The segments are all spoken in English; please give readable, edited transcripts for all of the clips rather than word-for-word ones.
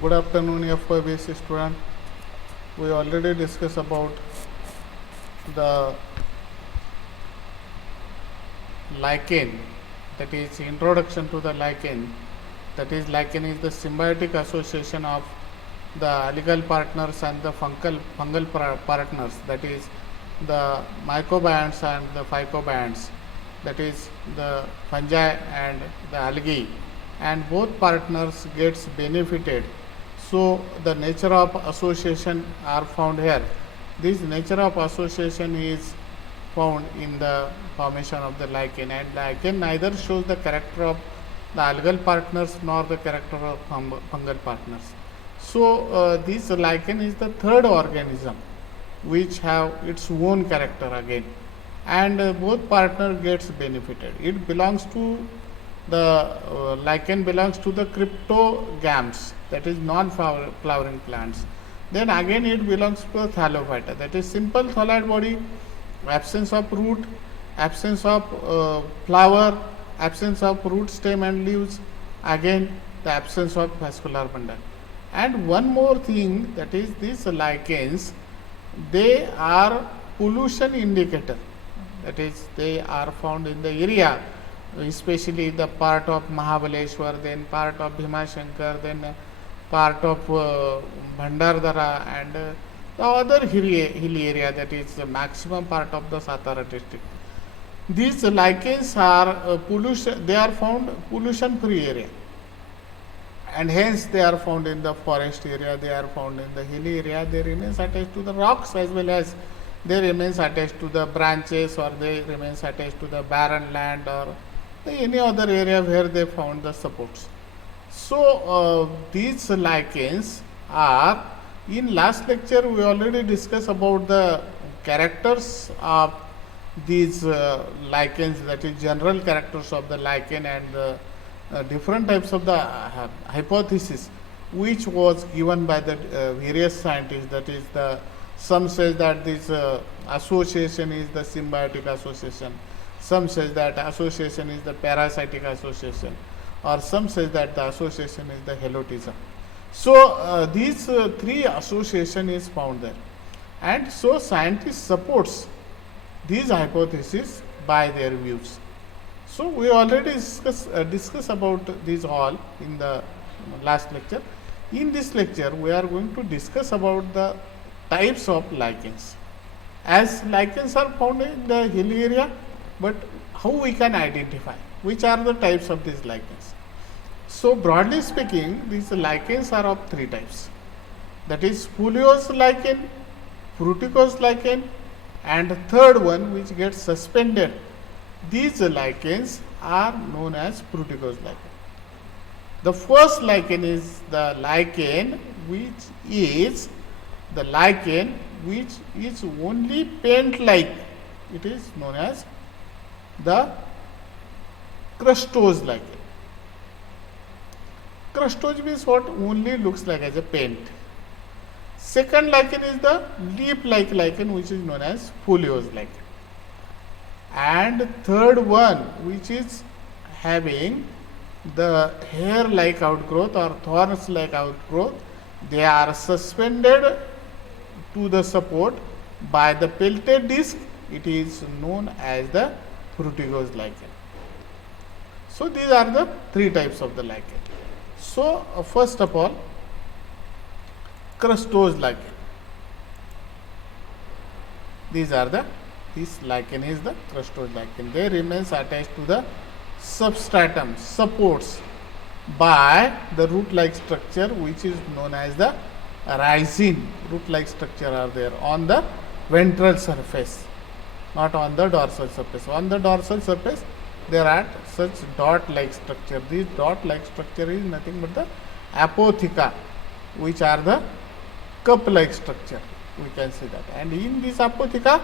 Good afternoon, FYBC student. We already discussed about the lichen, that is introduction to the lichen. That is, lichen is the symbiotic association of the algal partners and the fungal partners. That is the mycobionts and the phycobionts. That is the fungi and the algae, and both partners gets benefited. So the nature of association are found here. This nature of association is found in the formation of the lichen, and lichen neither shows the character of the algal partners nor the character of fungal partners. So this lichen is the third organism which have its own character again, and both partner gets benefited. It belongs to the lichen belongs to the cryptogams, that is non-flowering plants. Then again it belongs to the thallophyta, that is simple thalloid body, absence of root, absence of flower, absence of root, stem and leaves, again the absence of vascular bundle. And one more thing, that is these lichens, they are pollution indicator, that is they are found in the area, especially the part of Mahabaleshwar, then part of Bhimashankar, then part of Bhandardara, and the other hilly area, that is the maximum part of the Satara district. These lichens are pollution, they are found pollution free area, and hence they are found in the forest area, they are found in the hilly area. They remain attached to the rocks as well as they remain attached to the branches, or they remain attached to the barren land or any other area where they found the supports. So these lichens are, in last lecture we already discussed about the characters of these lichens, that is general characters of the lichen, and the different types of the hypothesis which was given by the various scientists. That is, the some says that this association is the symbiotic association, some says that association is the parasitic association, or some says that the association is the halotism. So these three association is found there, and so scientists supports these hypotheses by their views. So we already discuss about these all in the last lecture. In this lecture we are going to discuss about the types of lichens, as lichens are found in the hilly area, but how we can identify which are the types of these lichens. So broadly speaking, these lichens are of three types, that is foliose lichen, fruticose lichen, and third one which gets suspended. These lichens are known as fruticose lichen. The first lichen is the lichen which is only paint like. It is known as the crustose lichen. Crustose means what? Only looks like as a paint. Second lichen is the leaf-like lichen, which is known as foliose lichen. And third one, which is having the hair-like outgrowth or thorns-like outgrowth, they are suspended to the support by the peltate disc. It is known as the fruticose lichen. So these are the three types of the lichen. So first of all, crustose lichen. This lichen is the crustose lichen. They remains attached to the substratum, supports by the root-like structure, which is known as the rhizine. Root-like structure are there on the ventral surface, not on the dorsal surface. On the dorsal surface there are such dot-like structure. This dot-like structure is nothing but the apotheca, which are the cup-like structure. We can see that. And in this apotheca,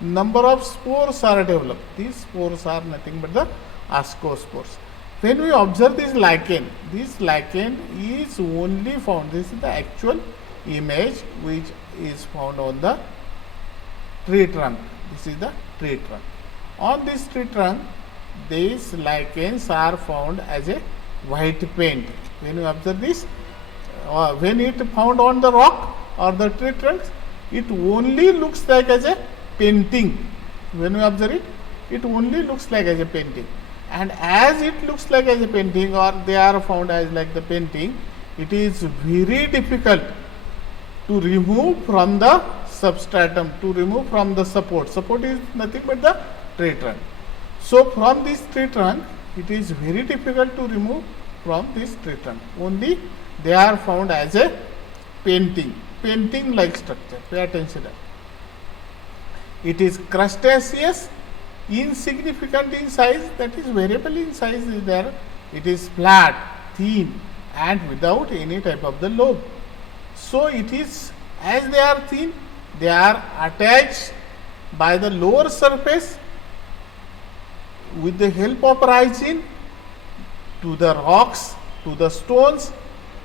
number of spores are developed. These spores are nothing but the ascospores. When we observe this lichen is only found, this is the actual image which is found on the tree trunk. This is the tree trunk. On this tree trunk, these lichens are found as a white paint. When you observe this, when it found on the rock or the tree trunks, it only looks like as a painting. When we observe it, it only looks like as a painting. And as it looks like as a painting, or they are found as like the painting, it is very difficult to remove from the substratum, to remove from the support. Support is nothing but the tree trunk. So from this tree trunk, it is very difficult to remove from this tree trunk. Only they are found as a painting, painting like structure. Pay attention here. It is crustaceous, insignificant in size, that is variable in size is there. It is flat, thin and without any type of the lobe. So it is, as they are thin, they are attached by the lower surface with the help of rhizine to the rocks, to the stones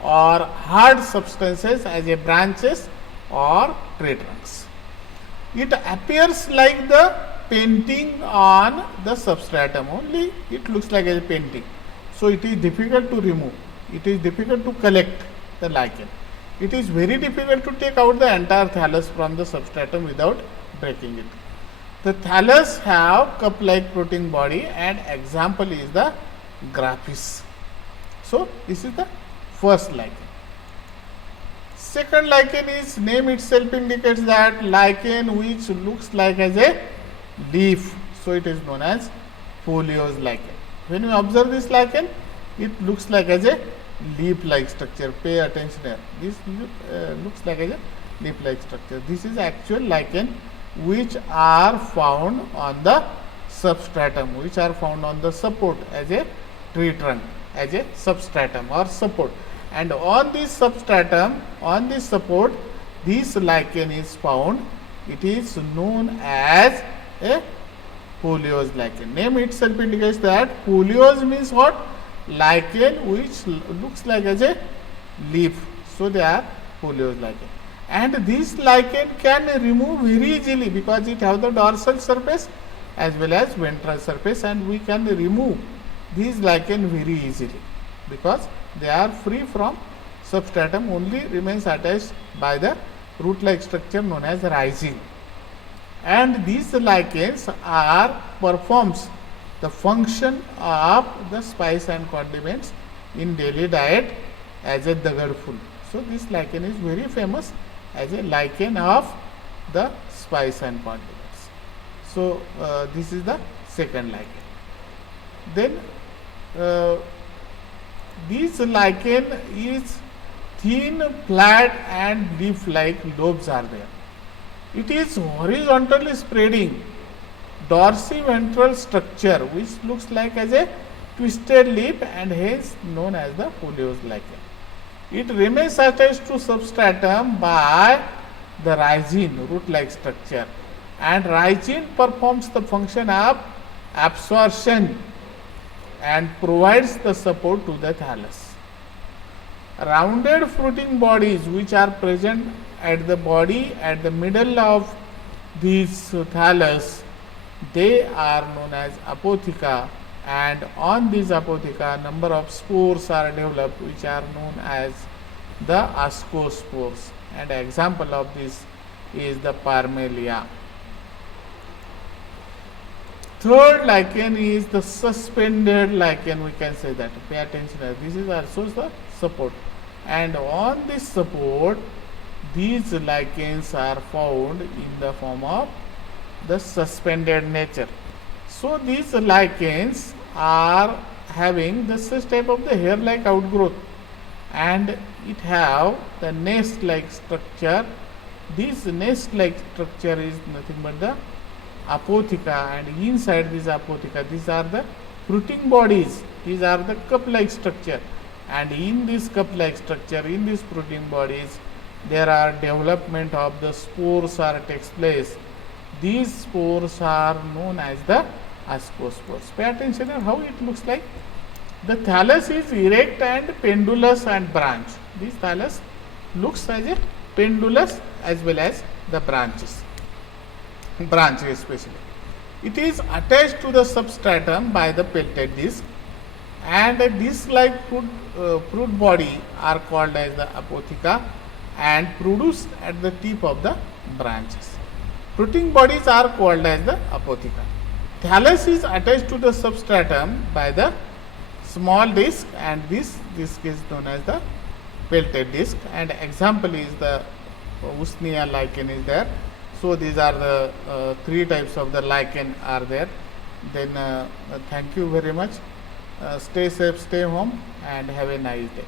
or hard substances as a branches or tree trunks. It appears like the painting on the substratum, only it looks like a painting. So it is difficult to remove, it is difficult to collect the lichen. It is very difficult to take out the entire thallus from the substratum without breaking it. The thallus have cup-like protein body, and example is the graphis. So this is the first lichen. Second lichen is, name itself indicates that lichen which looks like as a leaf. So it is known as foliose lichen. When you observe this lichen, it looks like as a leaf-like structure. Pay attention here. This looks like as a leaf-like structure. This is actual lichen which are found on the substratum, which are found on the support as a tree trunk, as a substratum or support. And on this substratum, on this support, this lichen is found. It is known as a foliose lichen. Name itself indicates that. Foliose means what? Lichen which looks like as a leaf. So they are foliose lichen. And this lichen can remove very easily because it have the dorsal surface as well as ventral surface, and we can remove these lichen very easily because they are free from substratum, only remains attached by the root-like structure known as rhizine. And these lichens are performs the function of the spice and condiments in daily diet as a dagadful. So this lichen is very famous as a lichen of the spice and condiments. So this is the second lichen. Then this lichen is thin, flat and leaf-like lobes are there. It is horizontally spreading dorsiventral structure which looks like as a twisted leaf and hence known as the foliose lichen. It remains attached to substratum by the rhizine, root-like structure, and rhizine performs the function of absorption and provides the support to the thallus. Rounded fruiting bodies which are present at the body at the middle of these thallus, they are known as apotheca, and on these apotheca number of spores are developed which are known as the ascospores, and example of this is the Parmelia. Third lichen is the suspended lichen, we can say that. Pay attention, this is also the support, and on this support these lichens are found in the form of the suspended nature. So these lichens are having the such type of the hair-like outgrowth, and it have the nest-like structure. This nest-like structure is nothing but the apotheca, and inside this apotheca these are the fruiting bodies, these are the cup-like structure, and in this cup-like structure, in these fruiting bodies, there are development of the spores are takes place. These spores are known as the ascospores. Pay attention to how it looks like. The thallus is erect and pendulous and branch. This thallus looks as a pendulous as well as the branches especially. It is attached to the substratum by the peltate disc, and a disc-like fruit body are called as the apotheca and produced at the tip of the branches. Fruiting bodies are called as the apotheca. Thallus is attached to the substratum by the small disc, and this disc is known as the peltate disc, and example is the Usnea lichen is there. So these are the three types of the lichen are there. Then thank you very much. Stay safe, stay home, and have a nice day.